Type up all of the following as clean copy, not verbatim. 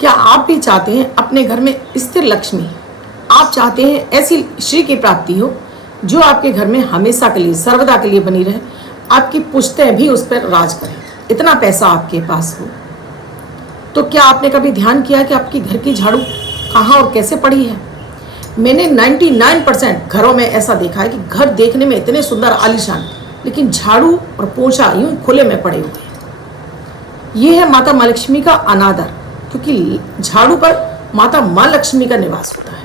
क्या आप भी चाहते हैं अपने घर में स्थिर लक्ष्मी? आप चाहते हैं ऐसी श्री की प्राप्ति हो जो आपके घर में हमेशा के लिए सर्वदा के लिए बनी रहे, आपकी पुश्तें भी उस पर राज करें, इतना पैसा आपके पास हो? तो क्या आपने कभी ध्यान किया कि आपकी घर की झाड़ू कहाँ और कैसे पड़ी है? मैंने 99% घरों में ऐसा देखा है कि घर देखने में इतने सुंदर आलीशान, लेकिन झाड़ू और पोंछा यूं खुले में पड़े हुए हैं। ये है माता माँ लक्ष्मी का अनादर, क्योंकि झाड़ू पर माता माँ लक्ष्मी का निवास होता है।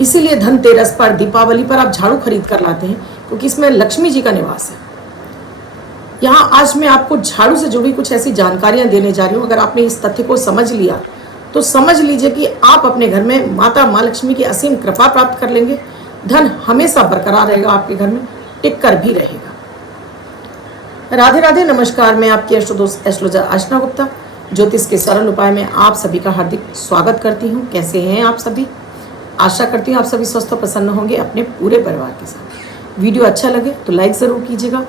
इसीलिए धनतेरस पर, दीपावली पर आप झाड़ू खरीद कर लाते हैं, क्योंकि इसमें लक्ष्मी जी का निवास है। यहाँ आज मैं आपको झाड़ू से जुड़ी कुछ ऐसी जानकारियां देने जा रही हूँ। अगर आपने इस तथ्य को समझ लिया तो समझ लीजिए कि आप अपने घर में माता माँ लक्ष्मी की असीम कृपा प्राप्त कर लेंगे। धन हमेशा बरकरार रहेगा, आपके घर में टिक कर भी रहेगा। राधे राधे, नमस्कार। मैं आपकी एस्ट्रोदोस्त एस्ट्रोलॉजर आशना गुप्ता ज्योतिष के सरल उपाय में आप सभी का हार्दिक स्वागत करती हूँ। कैसे हैं आप सभी? आशा करती हूँ आप सभी स्वस्थ और प्रसन्न होंगे अपने पूरे परिवार के साथ। वीडियो अच्छा लगे तो लाइक ज़रूर कीजिएगा,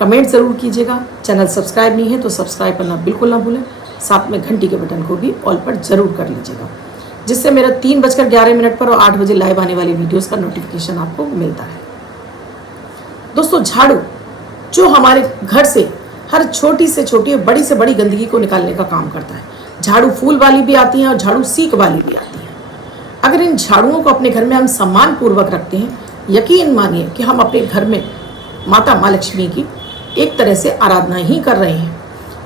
कमेंट ज़रूर कीजिएगा। चैनल सब्सक्राइब नहीं है तो सब्सक्राइब करना बिल्कुल ना भूलें। साथ में घंटी के बटन को भी ऑल पर ज़रूर कर लीजिएगा, जिससे मेरा 3:11 पर और 8 बजे लाइव आने वाली वीडियोस का नोटिफिकेशन आपको मिलता है। दोस्तों, झाड़ू जो हमारे घर से हर छोटी से छोटी, बड़ी से बड़ी गंदगी को निकालने का काम करता है। झाड़ू फूल वाली भी आती हैं और झाड़ू सीक वाली भी आती है। अगर इन झाड़ुओं को अपने घर में हम सम्मान पूर्वक रखते हैं, यकीन मानिए कि हम अपने घर में माता माँ लक्ष्मी की एक तरह से आराधना ही कर रहे हैं,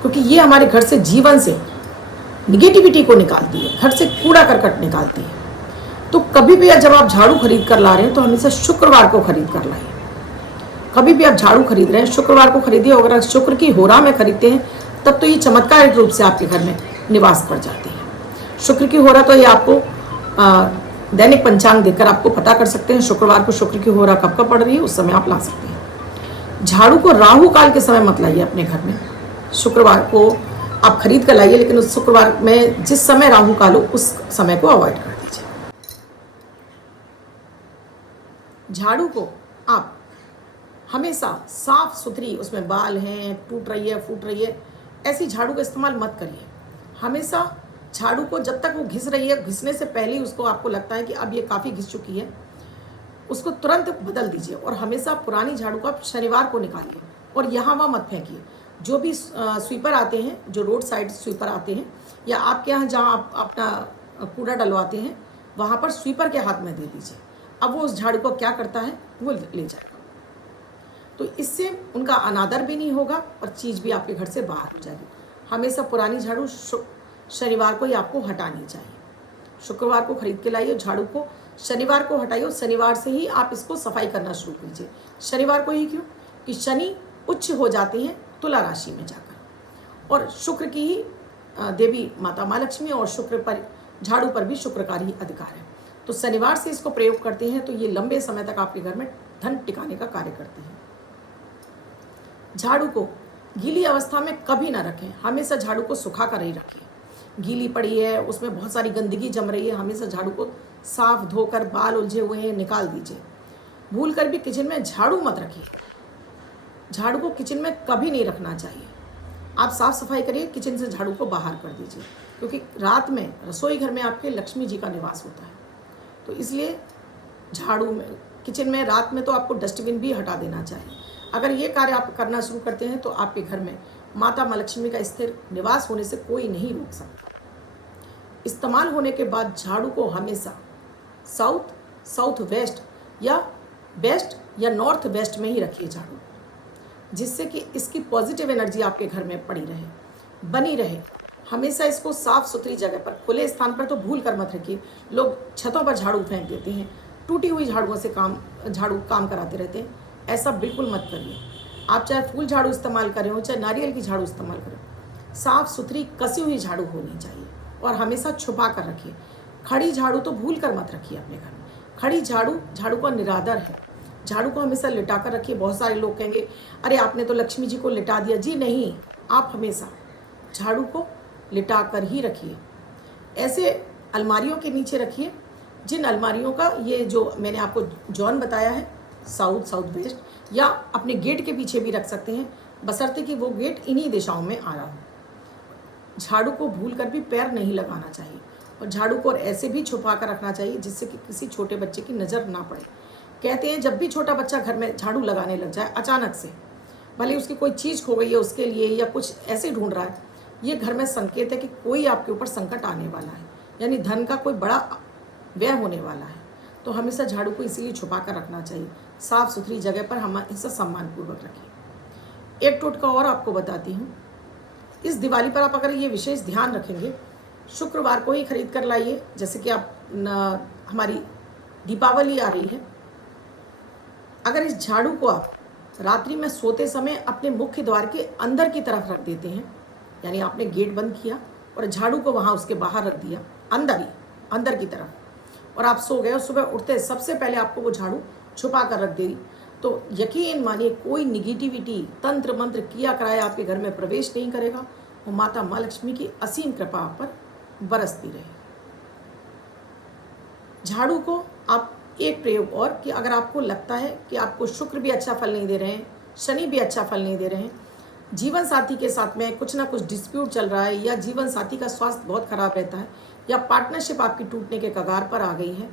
क्योंकि ये हमारे घर से जीवन से निगेटिविटी को निकालती है, घर से कूड़ा करकट निकालती है। तो कभी भी जब आप झाड़ू खरीद कर ला रहे हैं तो हमेशा शुक्रवार को खरीद कर लाइए। कभी भी आप झाड़ू खरीद रहे हैं शुक्रवार को खरीदिए। अगर शुक्र की होरा में खरीदते हैं तब तो ये चमत्कारिक रूप से आपके घर में निवास कर जाते हैं। शुक्र की होरा तो ये आपको दैनिक पंचांग देखकर आपको पता कर सकते हैं शुक्रवार को शुक्र की होरा कब कब पड़ रही है, उस समय आप ला सकते हैं। झाड़ू को राहु काल के समय मत लाइए अपने घर में। शुक्रवार को आप खरीद कर लाइए, लेकिन उस शुक्रवार में जिस समय राहु काल हो उस समय को अवॉइड कर दीजिए। झाड़ू को आप हमेशा साफ सुथरी, उसमें बाल हैं, टूट रही है, फूट रही है, ऐसी झाड़ू का इस्तेमाल मत करिए। हमेशा झाड़ू को जब तक वो घिस रही है, घिसने से पहले ही उसको आपको लगता है कि अब ये काफ़ी घिस चुकी है, उसको तुरंत बदल दीजिए। और हमेशा पुरानी झाड़ू को आप शनिवार को निकालिए और यहाँ वहाँ मत फेंकिए। जो भी स्वीपर आते हैं, जो रोड साइड स्वीपर आते हैं, या आपके यहाँ जहाँ आप अपना कूड़ा डलवाते हैं, वहाँ पर स्वीपर के हाथ में दे दीजिए। अब वो उस झाड़ू को क्या करता है, वो ले जाएगा। तो इससे उनका अनादर भी नहीं होगा और चीज़ भी आपके घर से बाहर हो जाएगी। हमेशा पुरानी झाड़ू शनिवार को ही आपको हटानी चाहिए। शुक्रवार को खरीद के लाइए झाड़ू को, शनिवार को हटाइए और शनिवार से ही आप इसको सफाई करना शुरू कीजिए। शनिवार को ही क्यों? कि शनि उच्च हो जाते हैं तुला राशि में जाकर, और शुक्र की ही देवी माता माँ लक्ष्मी और शुक्र पर, झाड़ू पर भी शुक्र का ही अधिकार है। तो शनिवार से इसको प्रयोग करते हैं तो ये लंबे समय तक आपके घर में धन टिकाने का कार्य करते हैं। झाड़ू को गीली अवस्था में कभी ना रखें, हमेशा झाड़ू को सुखा कर ही रखें। गीली पड़ी है, उसमें बहुत सारी गंदगी जम रही है, हमेशा झाड़ू को साफ धोकर, बाल उलझे हुए हैं निकाल दीजिए। भूल कर भी किचन में झाड़ू मत रखिए। झाड़ू को किचन में कभी नहीं रखना चाहिए। आप साफ सफाई करिए, किचन से झाड़ू को बाहर कर दीजिए, क्योंकि रात में रसोई घर में आपके लक्ष्मी जी का निवास होता है। तो इसलिए झाड़ू में, किचन में रात में तो आपको डस्टबिन भी हटा देना चाहिए। अगर ये कार्य आप करना शुरू करते हैं तो आपके घर में माता माँ लक्ष्मी का स्थिर निवास होने से कोई नहीं रोक सकता। इस्तेमाल होने के बाद झाड़ू को हमेशा साउथ, साउथ वेस्ट या वेस्ट या नॉर्थ वेस्ट में ही रखिए झाड़ू, जिससे कि इसकी पॉजिटिव एनर्जी आपके घर में पड़ी रहे, बनी रहे। हमेशा इसको साफ सुथरी जगह पर, खुले स्थान पर तो भूल कर मत रखिए। लोग छतों पर झाड़ू फेंक देते हैं, टूटी हुई झाड़ुओं से झाड़ू काम कराते रहते हैं। ऐसा बिल्कुल मत करिए। आप चाहे फूल झाड़ू इस्तेमाल करें हो, चाहे नारियल की झाड़ू इस्तेमाल करें, साफ सुथरी कसी हुई झाड़ू होनी चाहिए और हमेशा छुपा कर रखिए। खड़ी झाड़ू तो भूल कर मत रखिए अपने घर में। खड़ी झाड़ू का निरादर है। झाड़ू को हमेशा लिटा कर रखिए। बहुत सारे लोग कहेंगे, अरे आपने तो लक्ष्मी जी को लिटा दिया। जी नहीं, आप हमेशा झाड़ू को लिटा कर ही रखिए। ऐसे अलमारियों के नीचे रखिए, जिन अलमारियों का ये जो मैंने आपको जॉन बताया है, साउथ, साउथ वेस्ट, या अपने गेट के पीछे भी रख सकते हैं, बशर्ते कि वो गेट इन्हीं दिशाओं में आ रहा हो। झाड़ू को भूल कर भी पैर नहीं लगाना चाहिए और झाड़ू को ऐसे भी छुपा कर रखना चाहिए जिससे कि किसी छोटे बच्चे की नज़र ना पड़े। कहते हैं जब भी छोटा बच्चा घर में झाड़ू लगाने लग जाए अचानक से, भले उसकी कोई चीज़ खो गई है उसके लिए या कुछ ऐसे ढूंढ रहा है, ये घर में संकेत है कि कोई आपके ऊपर संकट आने वाला है, यानी धन का कोई बड़ा व्यय होने वाला है। तो हमेशा झाड़ू को इसीलिए छुपा कर रखना चाहिए, साफ़ सुथरी जगह पर हम इसे सम्मानपूर्वक रखें। एक टोटका और आपको बताती हूँ, इस दिवाली पर आप अगर ये विशेष ध्यान रखेंगे, शुक्रवार को ही खरीद कर लाइए। जैसे कि आप हमारी दीपावली आ रही है, अगर इस झाड़ू को आप रात्रि में सोते समय अपने मुख्य द्वार के अंदर की तरफ रख देते हैं, यानी आपने गेट बंद किया और झाड़ू को वहाँ उसके बाहर रख दिया, अंदर ही अंदर की तरफ, और आप सो गए और सुबह उठते सबसे पहले आपको वो झाड़ू छुपा कर रख दी, तो यकीन मानिए कोई निगेटिविटी तंत्र मंत्र किया कराया आपके घर में प्रवेश नहीं करेगा और माता माँ लक्ष्मी की असीम कृपा आप पर बरसती रहे। झाड़ू को आप एक प्रयोग और, कि अगर आपको लगता है कि आपको शुक्र भी अच्छा फल नहीं दे रहे हैं, शनि भी अच्छा फल नहीं दे रहे हैं, जीवन साथी के साथ में कुछ ना कुछ डिस्प्यूट चल रहा है, या जीवन साथी का स्वास्थ्य बहुत खराब रहता है, या पार्टनरशिप आपकी टूटने के कगार पर आ गई है,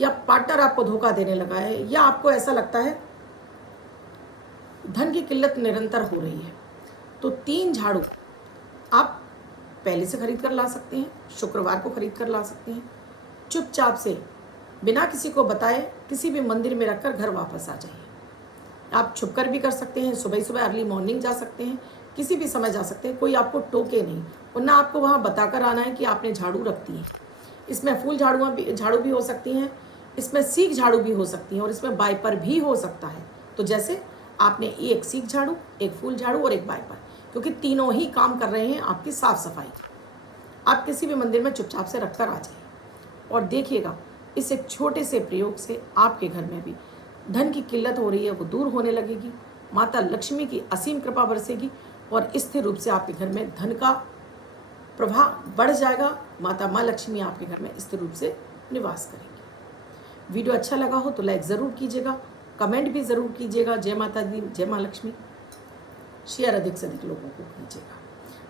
या पार्टनर आपको धोखा देने लगा है, या आपको ऐसा लगता है धन की किल्लत निरंतर हो रही है, तो 3 झाड़ू आप पहले से खरीद कर ला सकते हैं, शुक्रवार को खरीद कर ला सकते हैं। चुपचाप से बिना किसी को बताए किसी भी मंदिर में रखकर घर वापस आ जाइए। आप छुप कर भी कर सकते हैं, सुबह सुबह अर्ली मॉर्निंग जा सकते हैं, किसी भी समय जा सकते हैं, कोई आपको टोके नहीं, और ना आपको वहाँ बताकर आना है कि आपने झाड़ू रख दी है। इसमें फूल झाड़ू भी हो सकती हैं, इसमें सीख झाड़ू भी हो सकती हैं, और इसमें बाइपर भी हो सकता है। तो जैसे आपने एक सीख झाड़ू, एक फूल झाड़ू और एक बाइपर, क्योंकि तीनों ही काम कर रहे हैं आपकी साफ सफाई। आप किसी भी मंदिर में चुपचाप से रखकर आ जाइए और देखिएगा इस एक छोटे से प्रयोग से आपके घर में भी धन की किल्लत हो रही है वो दूर होने लगेगी, माता लक्ष्मी की असीम कृपा बरसेगी और स्थिर रूप से आपके घर में धन का प्रभाव बढ़ जाएगा। माता माँ लक्ष्मी आपके घर में स्थिर रूप से निवास करेंगी। वीडियो अच्छा लगा हो तो लाइक ज़रूर कीजिएगा, कमेंट भी ज़रूर कीजिएगा। जय माता दी, जय माँ लक्ष्मी। शेयर अधिक से अधिक लोगों को कीजिएगा,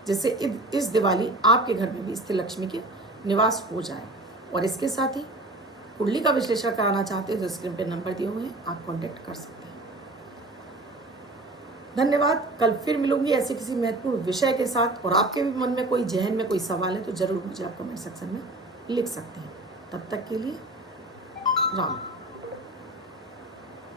जिससे इस दिवाली आपके घर में भी स्थिर लक्ष्मी के निवास हो जाए। और इसके साथ ही कुंडली का विश्लेषण कराना चाहते हैं तो स्क्रीन पर नंबर दिए हुए हैं, आप कांटेक्ट कर सकते हैं। धन्यवाद। कल फिर मिलूंगी ऐसे किसी महत्वपूर्ण विषय के साथ, और आपके भी मन में कोई जहन में कोई सवाल है तो ज़रूर मुझे आप कमेंट सेक्शन में लिख सकते हैं। तब तक के लिए राम।